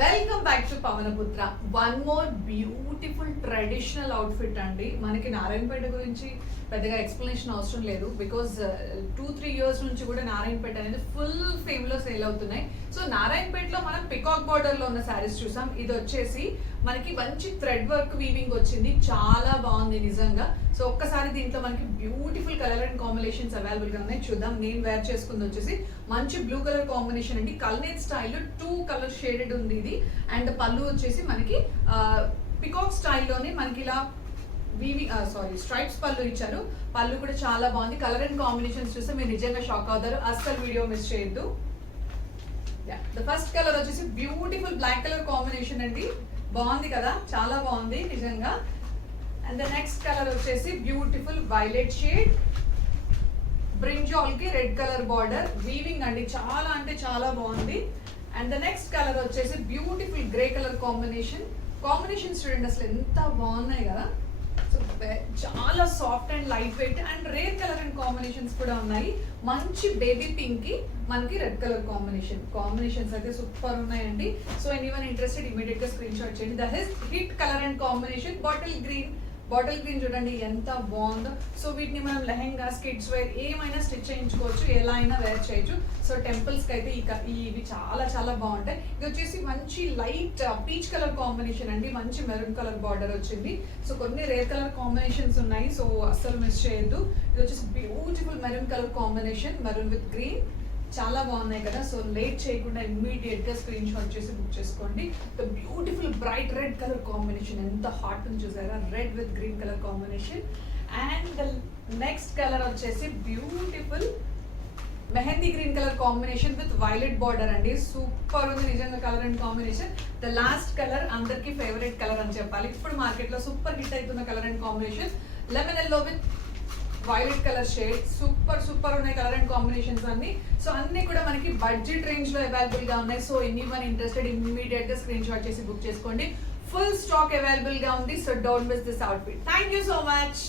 Welcome back to Pawanputra. One more beautiful traditional outfit అండి. మనకి నారాయణపేట గురించి పెద్దగా ఎక్స్ప్లెనేషన్ అవసరం లేదు, బికాజ్ 2-3 years నుంచి కూడా నారాయణపేట అనేది ఫుల్ ఫేమ్ లో సేల్ అవుతున్నాయి. సో నారాయణపేటలో మనం పికాక్ బార్డర్ లో ఉన్న శారీస్ చూసాం. ఇది వచ్చేసి మనకి మంచి థ్రెడ్ వర్క్ వీవింగ్ వచ్చింది, చాలా బాగుంది నిజంగా. సో ఒక్కసారి దీంట్లో మనకి beautiful colour and combinations available గా ఉన్నాయి, చూద్దాం. నేను వేర్ చేసుకుంది వచ్చేసి మంచి బ్లూ కలర్ కాంబినేషన్ అండి. కల్నేట్ స్టైల్ 2 కలర్ షేడెడ్ ఉంది ఇది. అండ్ పళ్ళు వచ్చేసి మనకి పికాక్ స్టైల్లోనే మనకి ఇలా స్ట్రైప్స్ పళ్ళు ఇచ్చారు. పళ్ళు కూడా చాలా బాగుంది. కలర్ అండ్ కాంబినేషన్స్ చూస్తే మీరు నిజంగా షాక్ అవుతారు. అస్సలు వీడియో మిస్ చేయొద్దు. ద ఫస్ట్ కలర్ వచ్చేసి బ్యూటిఫుల్ బ్లాక్ కలర్ కాంబినేషన్ అండి. బాగుంది కదా, చాలా బాగుంది నిజంగా. అండ్ ద నెక్స్ట్ కలర్ వచ్చేసి బ్యూటిఫుల్ వైలెట్ షేడ్, బ్రింజాల్ కి రెడ్ కలర్ బార్డర్ వీవింగ్ అండి, చాలా అంటే చాలా బాగుంది. అండ్ ద నెక్స్ట్ కలర్ వచ్చేసి బ్యూటిఫుల్ గ్రే కలర్ కాంబినేషన్స్ చూడండి అసలు ఎంత బాగున్నాయి కదా. సో చాలా soft and light weight and rare colour and combinations కూడా ఉన్నాయి. మంచి బేబీ పింక్ కి మనకి రెడ్ కలర్ కాంబినేషన్స్ అయితే సూపర్ ఉన్నాయండి. సో ఎనీవన్ ఇంట్రెస్టెడ్ ఇమీడియట్ గా స్క్రీన్ షాట్ చేయండి. That is hit colour and combination bottle green చూడండి ఎంత బాగుందో. సో వీటిని మనం లెహెంగాస్, కిడ్స్ వేర్ ఏమైనా స్టిచ్ చేయించుకోవచ్చు, ఎలా అయినా వేర్ చేయొచ్చు. సో టెంపుల్స్ కి అయితే ఇవి చాలా చాలా బాగుంటాయి. ఇది వచ్చేసి మంచి లైట్ పీచ్ కలర్ కాంబినేషన్ అండి, మంచి మెరూన్ కలర్ బార్డర్ వచ్చింది. సో కొన్ని రేర్ కలర్ కాంబినేషన్స్ ఉన్నాయి, సో అస్సలు మిస్ చేయొద్దు. ఇది వచ్చేసి beautiful maroon colour combination, maroon with green, చాలా బాగున్నాయి కదా. సో లేట్ చేయకుండా ఇమ్మీడియట్ గా స్క్రీన్ షాట్ చేసి బుక్ చేసుకోండి. The beautiful bright red colour combination ఎంత హాట్ అని చూసారా, red with green colour combination. And the next colour వచ్చేసి beautiful mehndi green colour combination with violet border అండి, సూపర్ ఉంది నిజంగా colour and combination. The last colour అందరికి favourite colour అని చెప్పాలి. ఇప్పుడు మార్కెట్ లో సూపర్ హిట్ అవుతున్న colour and combination, lemon yellow with violet colour shade, super ఉన్నాయి కలర్ అండ్ కాంబినేషన్స్ అన్ని. సో అన్ని కూడా మనకి బడ్జెట్ రేంజ్ లో అవైలబుల్ గా ఉన్నాయి. సో ఎనీవన్ ఇంట్రెస్టెడ్ ఇమ్మీడియట్ గా స్క్రీన్ షాట్ చేసి బుక్ చేసుకోండి. ఫుల్ స్టాక్ అవైలబుల్ గా ఉంది. So don't miss this outfit. Thank you so much.